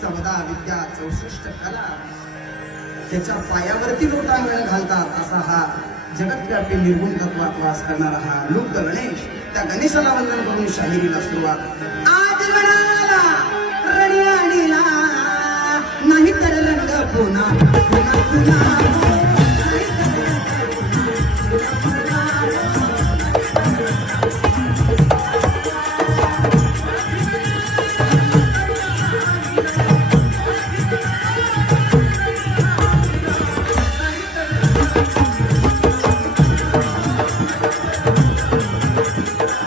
समदा विद्या चौसष्ट कला. त्याच्या पायावरती लोटा वेळ घालतात असा हा जगतव्यापी निर्गुण तत्वात वास करणारा हा लुप्त गणेश त्या गणेशाला वंदन करून शाहिरीला सुरुवात. आज गणाला रणिला नाही तर रंग पुन्हा पुन्हा पुन्हा.